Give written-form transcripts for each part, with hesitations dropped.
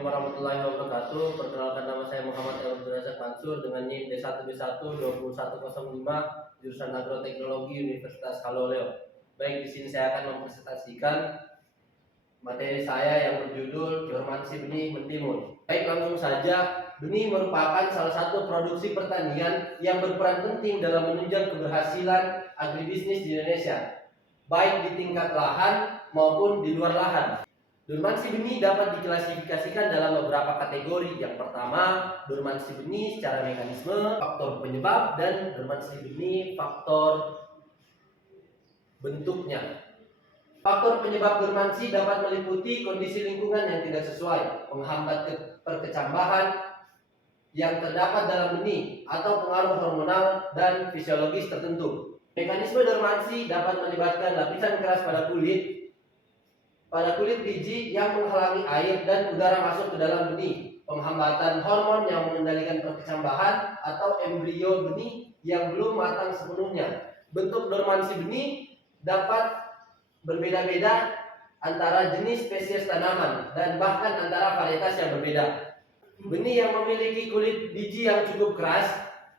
Assalamualaikum warahmatullahi wabarakatuh. Perkenalkan, nama saya Muhammad Eldraza Mansur dengan NIM D1B12105 jurusan Agroteknologi Universitas Haloleo. Baik, di sini saya akan mempresentasikan materi saya yang berjudul Dormansi Benih Mentimun. Baik, langsung saja. Benih merupakan salah satu produksi pertanian yang berperan penting dalam menunjang keberhasilan agribisnis di Indonesia, baik di tingkat lahan maupun di luar lahan. Dormansi benih dapat diklasifikasikan dalam beberapa kategori. Yang pertama, dormansi benih secara mekanisme, faktor penyebab, dan dormansi benih faktor bentuknya. Faktor penyebab dormansi dapat meliputi kondisi lingkungan yang tidak sesuai, penghambat perkecambahan yang terdapat dalam benih, atau pengaruh hormonal dan fisiologis tertentu. Mekanisme dormansi dapat melibatkan lapisan keras pada kulit biji yang menghalangi air dan udara masuk ke dalam benih, penghambatan hormon yang mengendalikan perkecambahan, atau embrio benih yang belum matang sepenuhnya. Bentuk dormansi benih dapat berbeda-beda antara jenis spesies tanaman dan bahkan antara varietas yang berbeda. Benih yang memiliki kulit biji yang cukup keras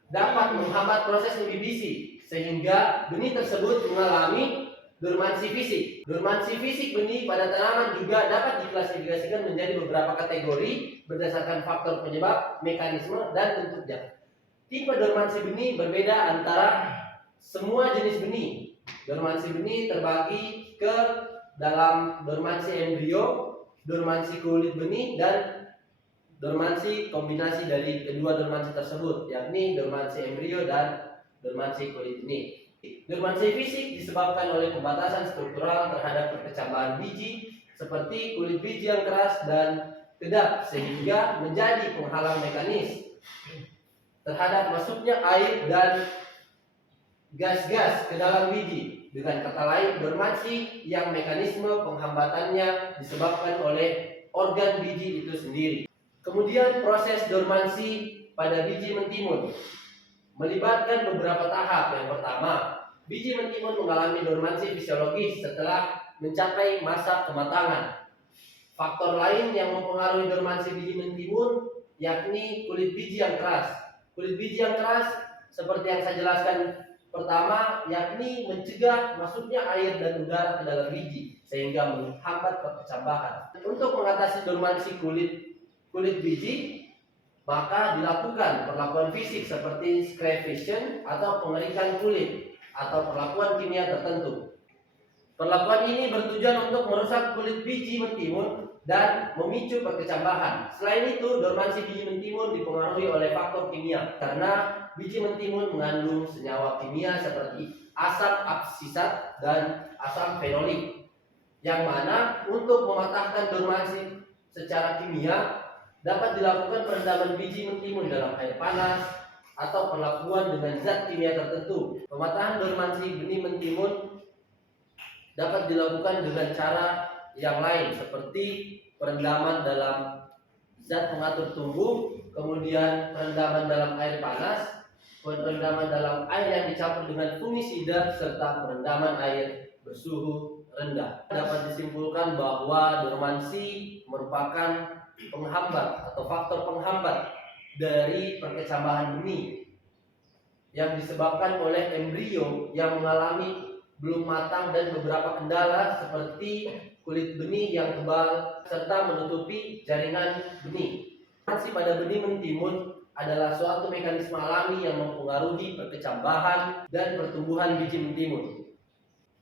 dapat menghambat proses imibisi, sehingga benih tersebut mengalami dormansi fisik. Dormansi fisik benih pada tanaman juga dapat diklasifikasikan menjadi beberapa kategori berdasarkan faktor penyebab, mekanisme, dan bentuknya. Tipe dormansi benih berbeda antara semua jenis benih. Dormansi benih terbagi ke dalam dormansi embrio, dormansi kulit benih, dan dormansi kombinasi dari kedua dormansi tersebut, yakni dormansi embrio dan dormansi kulit benih. Dormansi fisik disebabkan oleh pembatasan struktural terhadap perkecambahan biji seperti kulit biji yang keras dan kedap, sehingga menjadi penghalang mekanis terhadap masuknya air dan gas-gas ke dalam biji. Dengan kata lain, dormansi yang mekanisme penghambatannya disebabkan oleh organ biji itu sendiri. Kemudian proses dormansi pada biji mentimun melibatkan beberapa tahap. Yang pertama, biji mentimun mengalami dormansi fisiologis setelah mencapai masa kematangan. Faktor lain yang mempengaruhi dormansi biji mentimun yakni kulit biji yang keras. Kulit biji yang keras seperti yang saya jelaskan pertama, yakni mencegah masuknya air dan udara ke dalam biji sehingga menghambat perkecambahan. Untuk mengatasi dormansi kulit biji, maka dilakukan perlakuan fisik seperti scarification atau pengeringan kulit atau perlakuan kimia tertentu. Perlakuan ini bertujuan untuk merusak kulit biji mentimun dan memicu perkecambahan. Selain itu, dormansi biji mentimun dipengaruhi oleh faktor kimia karena biji mentimun mengandung senyawa kimia seperti asam absisat dan asam fenolik, yang mana untuk mematahkan dormansi secara kimia dapat dilakukan perendaman biji mentimun dalam air panas atau perlakuan dengan zat kimia tertentu. Pematahan dormansi benih mentimun dapat dilakukan dengan cara yang lain seperti perendaman dalam zat pengatur tumbuh, kemudian perendaman dalam air panas, perendaman dalam air yang dicampur dengan fungisida, serta perendaman air bersuhu rendah. Dapat disimpulkan bahwa dormansi merupakan penghambat atau faktor penghambat dari perkecambahan benih yang disebabkan oleh embrio yang mengalami belum matang dan beberapa kendala seperti kulit benih yang tebal serta menutupi jaringan benih. Dormansi pada benih mentimun adalah suatu mekanisme alami yang mempengaruhi perkecambahan dan pertumbuhan biji mentimun.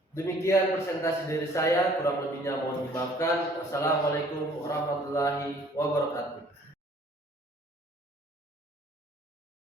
Demikian presentasi dari saya, kurang lebihnya mohon dimaafkan. Wassalamualaikum warahmatullahi wabarakatuh.